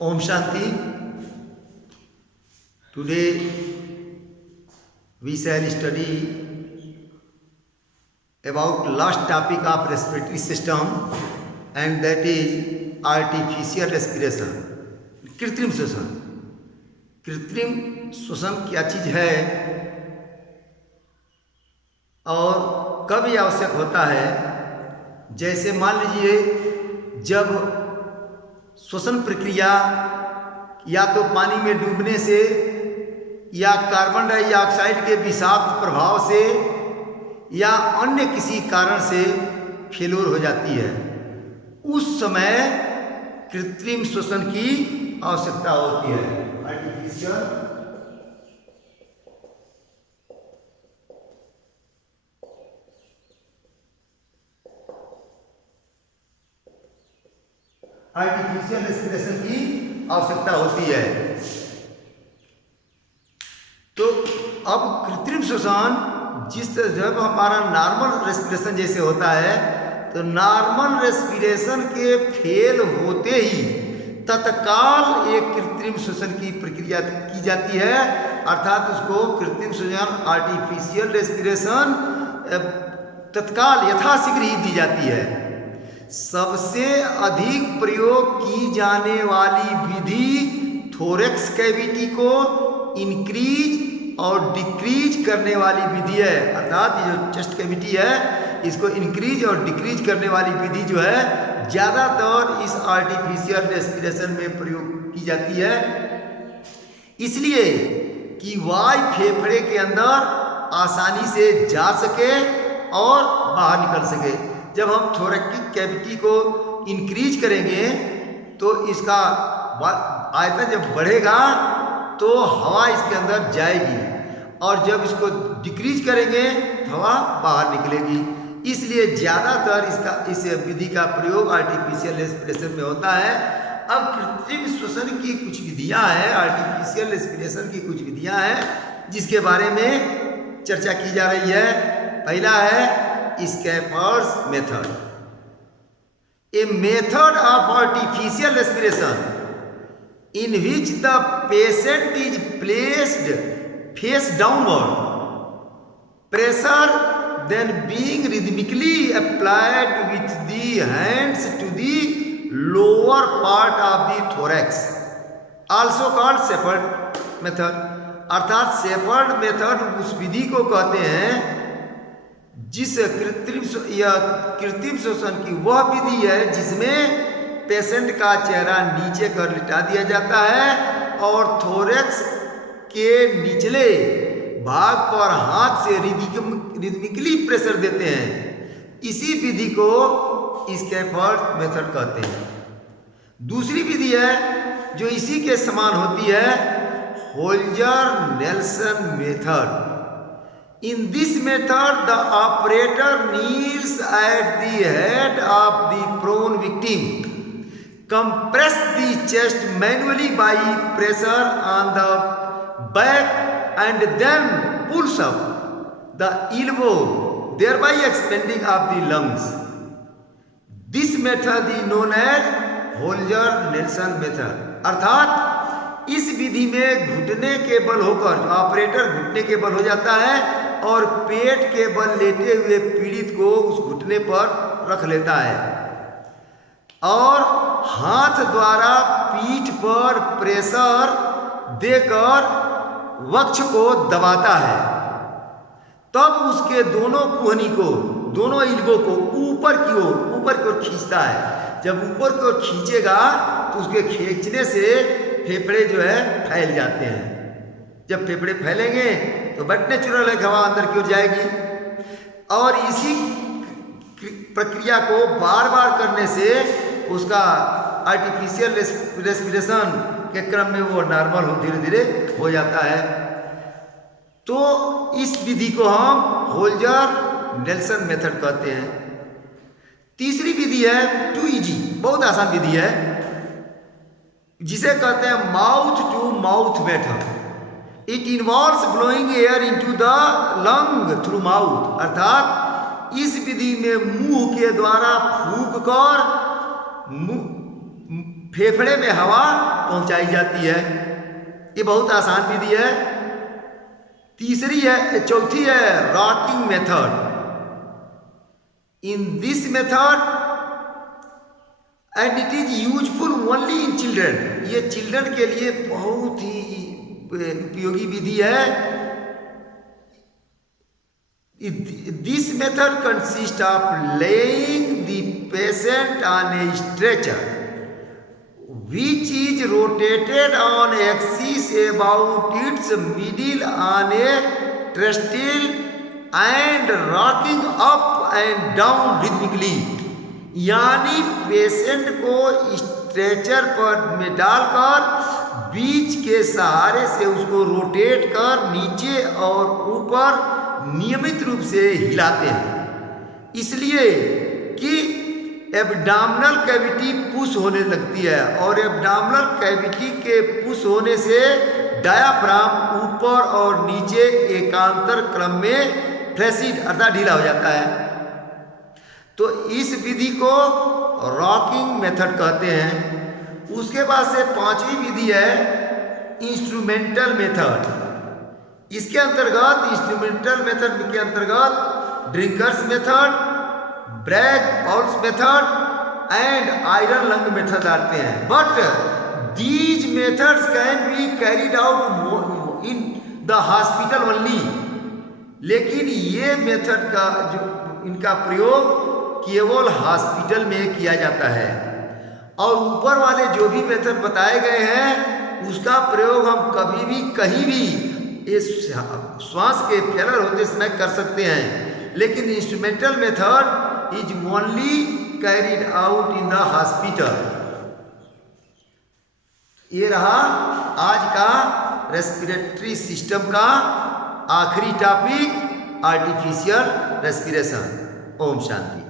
Om Shanti. Today we shall study about last topic of respiratory system, and that is artificial respiration. कृत्रिम श्वसन. कृत्रिम श्वसन क्या चीज़ है और कब ये आवश्यक होता है? जैसे मान लीजिए जब श्वसन प्रक्रिया या तो पानी में डूबने से या कार्बन डाइऑक्साइड के विषाक्त प्रभाव से या अन्य किसी कारण से फेल्योर हो जाती है, उस समय कृत्रिम श्वसन की आवश्यकता होती है. आर्टिफिशियल रेस्पिरेशन की आवश्यकता होती है. तो अब कृत्रिम श्वसन जब हमारा नॉर्मल रेस्पिरेशन जैसे होता है, तो नॉर्मल रेस्पिरेशन के फेल होते ही तत्काल एक कृत्रिम श्वसन की प्रक्रिया की जाती है, अर्थात उसको कृत्रिम श्वसन आर्टिफिशियल रेस्पिरेशन तत्काल यथाशीघ्र ही दी जाती है. सबसे अधिक प्रयोग की जाने वाली विधि थोरेक्स कैविटी को इंक्रीज और डिक्रीज करने वाली विधि है. अर्थात ये जो चेस्ट कैविटी है, इसको इंक्रीज और डिक्रीज करने वाली विधि जो है ज़्यादातर इस आर्टिफिशियल रेस्पिरेशन में प्रयोग की जाती है, इसलिए कि वायु फेफड़े के अंदर आसानी से जा सके और बाहर निकल सके. जब हम थोरेटिक कैविटी को इंक्रीज करेंगे तो इसका आयतन जब बढ़ेगा तो हवा इसके अंदर जाएगी, और जब इसको डिक्रीज करेंगे तो हवा बाहर निकलेगी. इसलिए ज़्यादातर इस विधि का प्रयोग आर्टिफिशियल रेस्पिरेशन में होता है. अब कृत्रिम श्वसन की कुछ विधियां हैं, आर्टिफिशियल रेस्पिरेशन की कुछ विधियां हैं जिसके बारे में चर्चा की जा रही है. पहला है Schaefer's method, a method of artificial respiration in which the patient is placed face downward, pressure then being rhythmically applied with the hands to the lower part of the thorax, also called Shepherd method. अर्थात shepherd method उस विधि को कहते हैं जिस कृत्रिम श्वसन की वह विधि है जिसमें पेशेंट का चेहरा नीचे कर लिटा दिया जाता है और थोरेक्स के निचले भाग पर हाथ से रिदमिकली प्रेशर देते हैं. इसी विधि को स्कैफोल्ड मेथड कहते हैं. दूसरी विधि है जो इसी के समान होती है, होल्जर-नेल्सन method. In this method, the operator kneels at the head of the prone victim, compress the chest manually by pressure on the back, and then pulls up the elbow, thereby expanding of the lungs. This method is known as Holzer-Nelson method. अर्थात इस विधि में घुटने के बल होकर operator घुटने के बल हो जाता है और पेट के बल लेटे हुए पीड़ित को उस घुटने पर रख लेता है और हाथ द्वारा पीठ पर प्रेशर देकर वक्ष को दबाता है. तब उसके दोनों कुहनी को, दोनों इल्बो को ऊपर की ओर खींचता है. जब ऊपर की ओर खींचेगा तो उसके खींचने से फेफड़े जो है फैल जाते हैं. जब फेफड़े फैलेंगे तो बट नेचुरल है, हवा अंदर की ओर जाएगी, और इसी प्रक्रिया को बार बार करने से उसका आर्टिफिशियल रेस्पिरेशन के क्रम में वो नॉर्मल धीरे धीरे हो जाता है. तो इस विधि को हम होल्जर-नेल्सन मेथड कहते हैं. तीसरी विधि है टू इजी, बहुत आसान विधि है, जिसे कहते हैं mouth to mouth method. It involves blowing air into the lung through mouth. अर्थात इस विधि में मुंह के द्वारा फूंक कर फेफड़े में हवा पहुंचाई जाती है। ये बहुत आसान विधि है। चौथी है rocking method. In this method and it is useful only in children. ये चिल्ड्रन के लिए बहुत ही उपयोगी विधि है। This method consist of laying the patient on A stretcher which is rotated on axis about its middle on a trestle and rocking up and down rhythmically। यानी patient को stretcher पर में डालकर बीच के सहारे से उसको रोटेट कर नीचे और ऊपर नियमित रूप से हिलाते हैं, इसलिए कि एब्डोमिनल कैविटी पुश होने लगती है और एब्डोमिनल कैविटी के पुश होने से डायाफ्राम ऊपर और नीचे एकांतर क्रम में फ्लैसिड अर्थात ढीला हो जाता है। तो इस विधि को रॉकिंग मेथड कहते हैं। उसके बाद से पांचवी विधि है इंस्ट्रूमेंटल मेथड। इसके अंतर्गत इंस्ट्रूमेंटल मेथड के अंतर्गत Drinker's method, Bragg Paul's method and iron lung method आते हैं। But these methods can be carried out in the hospital only. लेकिन ये मेथड का जो इनका प्रयोग केवल हॉस्पिटल में किया जाता है और ऊपर वाले जो भी मेथड बताए गए हैं उसका प्रयोग हम कभी भी कहीं भी इस श्वास के फेलर होते समय कर सकते हैं। लेकिन instrumental method is only carried out in the hospital। ये रहा आज का रेस्पिरेटरी सिस्टम का आखिरी topic, artificial respiration. Om Shanti.